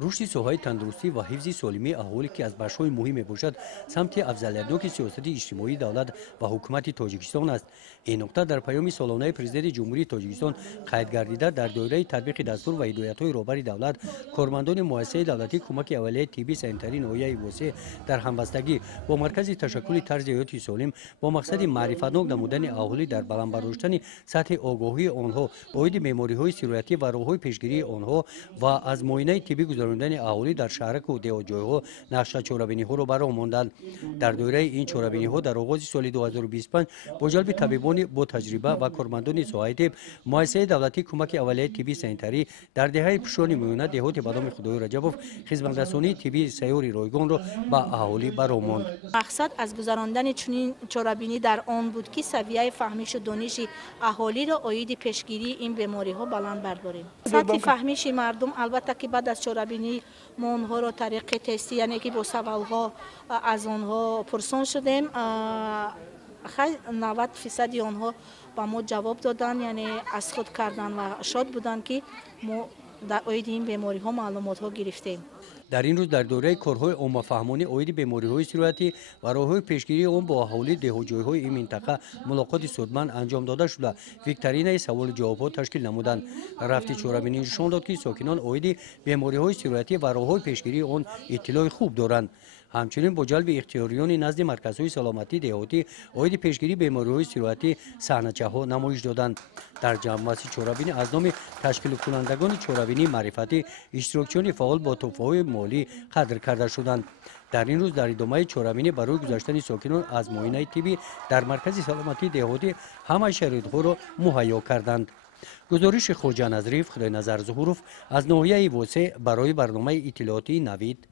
رشد سوهای تندرستی و حفظ سالمی اهالی که از بخش‌های مهم باشد سمت افضلیت‌ناک سیاست اجتماعی دولت و حکومت تاجیکستان است. این نکته در پیام سالانه پرزیدنت جمهوری تاجیکستان قید گردیده در دایره تطبیق دستور و هدایت‌های رهبر دولت کارمندان مؤسسه دولتی کمک اولیه طبی سنتری ناحیه واسع در همبستگی با مرکز تشکل طرز حیات سالم با مقصد معرفت‌ناک نمودن اهالی در بلند برداشتن سطح آگاهی آنها باید بیماری‌های سیرویتی و راه‌های پیشگیری آنها و از معاینه طبی گذراندن اهالی در شهرک و دهات‌جای‌ها نقشه چاره‌بینی‌ها را برآورده ماندند. در دایره این چاره‌بینی‌ها در آغاز سال 2025 با جلب طبیبان با تجربه و کارمندان ساحه طب مؤسسه دولتی کمک اولیه طبی سنتری در دهه پیشانی میانه دهات بادام خدای رجبوف خدمت‌رسانی طبی سیاری رایگان را به اهالی برآورد. مقصد از گذراندن چنین چاره‌بینی در آن بود که سویه فهمیش و دانش اهالی را عاید پیشگیری این بیماری‌ها بلند برداریم. سطح فهمیش مردم البته که بعد از چاره‌بینی ما آنها را طریق تستی یعنی که با سوال‌ها از آنها پرسان شدیم 90% آنها با ما جواب دادن یعنی از خود کردن و شاد بودن که ما در عاید این بیماری‌ها معلومات‌ها گرفتیم. در این روز در دوره کارهای عامه فهمانی عاید بیماری‌های سیرویتی و راه‌های پیشگیری آن با اهالی دهه‌جای‌های این منطقه ملاقات سودمند انجام داده شده ویکتورینای سوال و جواب‌ها تشکیل نمودند. رفت چاره‌بینی نشان داد که ساکنان عاید بیماری‌های سیرویتی و راه‌های پیشگیری آن اطلاع خوب دارند. همچنین با جلب اختیاریان نزد مرکزهای سلامتی دهاتی عاید پیشگیری بیماری‌های سیرویتی صحنه‌چه‌ها نمایش دادند. در جمع‌بندی چاره‌بینی از نام تشکیل کنندگان چاره‌بینی معرفتی اشتراکچیان فعال با تحفه‌های مالی قدر کرده شدند. در این روز در ادامه چاره‌بینی برای گذشتن ساکنان از معاینه طبی در مرکز سلامتی دهاتی همه شرایط‌ها را مهیا کردند. گزارش خواجه نظریف خدای نظر ظهوروف از ناحیه واسع برای برنامه اطلاعاتی نوید